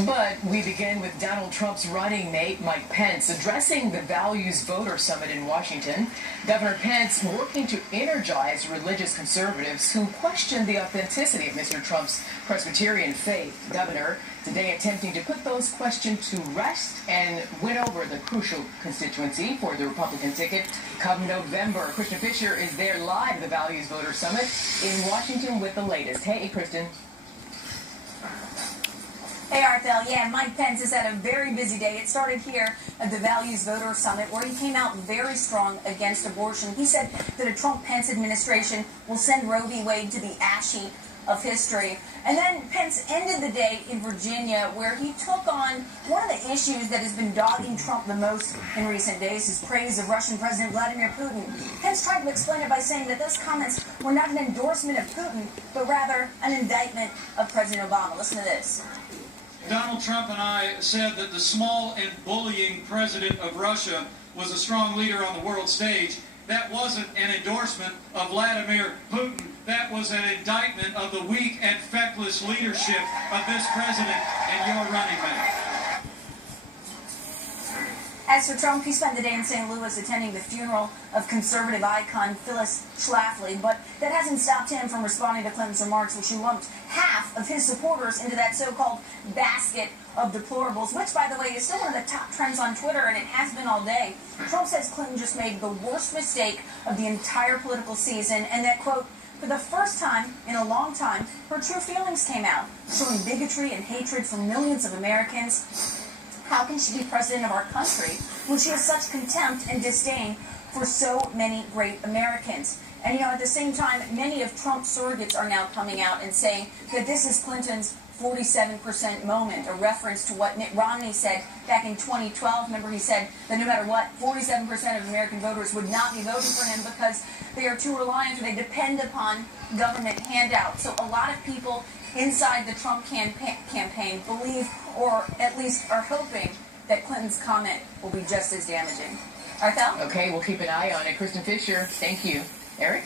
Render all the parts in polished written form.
But we begin with Donald Trump's running mate, Mike Pence, addressing the Values Voter Summit in Washington. Governor Pence working to energize religious conservatives who question the authenticity of Mr. Trump's Presbyterian faith. Governor today attempting to put those questions to rest and win over the crucial constituency for the Republican ticket come November. Kristen Fisher is there live at the Values Voter Summit in Washington with the latest. Hey, Kristen. Hey, Arthel. Yeah, Mike Pence has had a very busy day. It started here at the Values Voter Summit, where he came out very strong against abortion. He said that a Trump-Pence administration will send Roe v. Wade to the ash heap of history. And then Pence ended the day in Virginia, where he took on one of the issues that has been dogging Trump the most in recent days, his praise of Russian President Vladimir Putin. Pence tried to explain it by saying that those comments were not an endorsement of Putin, but rather an indictment of President Obama. Listen to this. Donald Trump and I said that the small and bullying president of Russia was a strong leader on the world stage. That wasn't an endorsement of Vladimir Putin. That was an indictment of the weak and feckless leadership of this president and your running mate. As for Trump, he spent the day in St. Louis attending the funeral of conservative icon Phyllis Schlafly, but that hasn't stopped him from responding to Clinton's remarks, where she lumped half of his supporters into that so-called basket of deplorables, which, by the way, is still one of the top trends on Twitter, and it has been all day. Trump says Clinton just made the worst mistake of the entire political season, and that, quote, for the first time in a long time, her true feelings came out, showing bigotry and hatred for millions of Americans. How can she be president of our country when she has such contempt and disdain for so many great Americans? And, at the same time, many of Trump's surrogates are now coming out and saying that this is Clinton's 47% moment, a reference to what Mitt Romney said back in 2012. Remember, he said that no matter what, 47% of American voters would not be voting for him because they are too reliant or they depend upon government handouts. So a lot of people inside the Trump campaign believe, or at least are hoping, that Clinton's comment will be just as damaging. Arthel? Okay, we'll keep an eye on it. Kristen Fisher, thank you. Eric?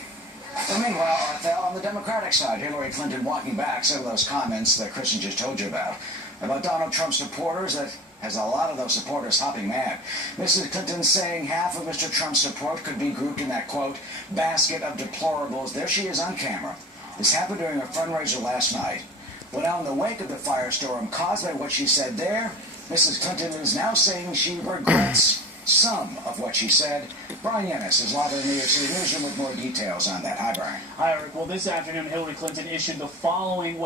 Well, meanwhile, Arthel, on the Democratic side, Hillary Clinton walking back some of those comments that Kristen just told you about Donald Trump's supporters. That has a lot of those supporters hopping mad. Mrs. Clinton saying half of Mr. Trump's support could be grouped in that, quote, basket of deplorables. There she is on camera. This happened during a fundraiser last night. Well, now in the wake of the firestorm caused by what she said there, Mrs. Clinton is now saying she regrets some of what she said. Brian Ennis is live in the New York City newsroom with more details on that. Hi, Brian. Hi, Eric. Well, this afternoon, Hillary Clinton issued the following,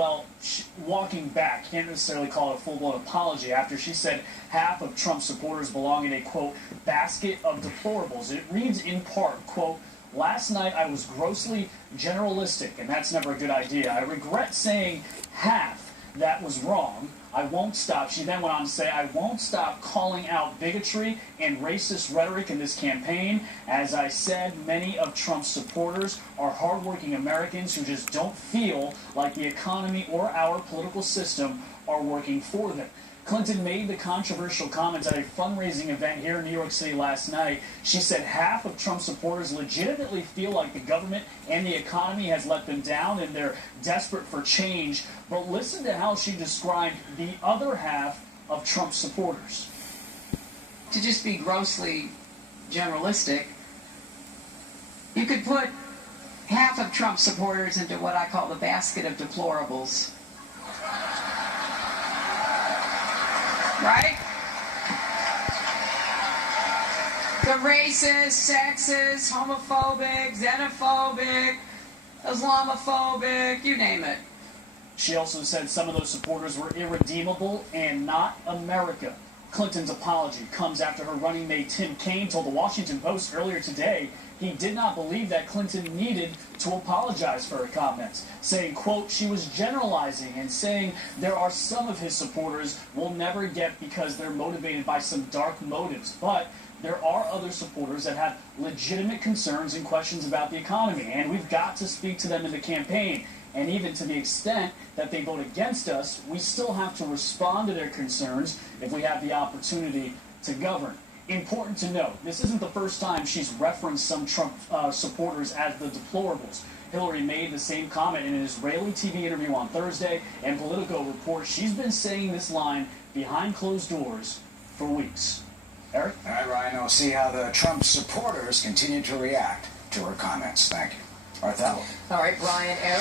walking back, can't necessarily call it a full-blown apology, after she said half of Trump supporters belong in a, quote, basket of deplorables. It reads in part, quote, last night I was grossly generalistic, and that's never a good idea. I regret saying half. That was wrong. I won't stop. She then went on to say, I won't stop calling out bigotry and racist rhetoric in this campaign. As I said, many of Trump's supporters are hardworking Americans who just don't feel like the economy or our political system are working for them. Clinton made the controversial comments at a fundraising event here in New York City last night. She said half of Trump supporters legitimately feel like the government and the economy has let them down and they're desperate for change. But listen to how she described the other half of Trump supporters. To just be grossly generalistic, you could put half of Trump supporters into what I call the basket of deplorables. Right? The racist, sexist, homophobic, xenophobic, Islamophobic, you name it. She also said some of those supporters were irredeemable and not America. Clinton's apology comes after her running mate Tim Kaine told the Washington Post earlier today he did not believe that Clinton needed to apologize for her comments, saying, quote, she was generalizing and saying there are some of his supporters we'll never get because they're motivated by some dark motives, but there are other supporters that have legitimate concerns and questions about the economy, and we've got to speak to them in the campaign. And even to the extent that they vote against us, we still have to respond to their concerns if we have the opportunity to govern. Important to note, this isn't the first time she's referenced some Trump supporters as the deplorables. Hillary made the same comment in an Israeli TV interview on Thursday, and Politico reports she's been saying this line behind closed doors for weeks. Eric? All right, Ryan, we'll see how the Trump supporters continue to react to her comments. Thank you. Arthel. All right, Ryan, Eric.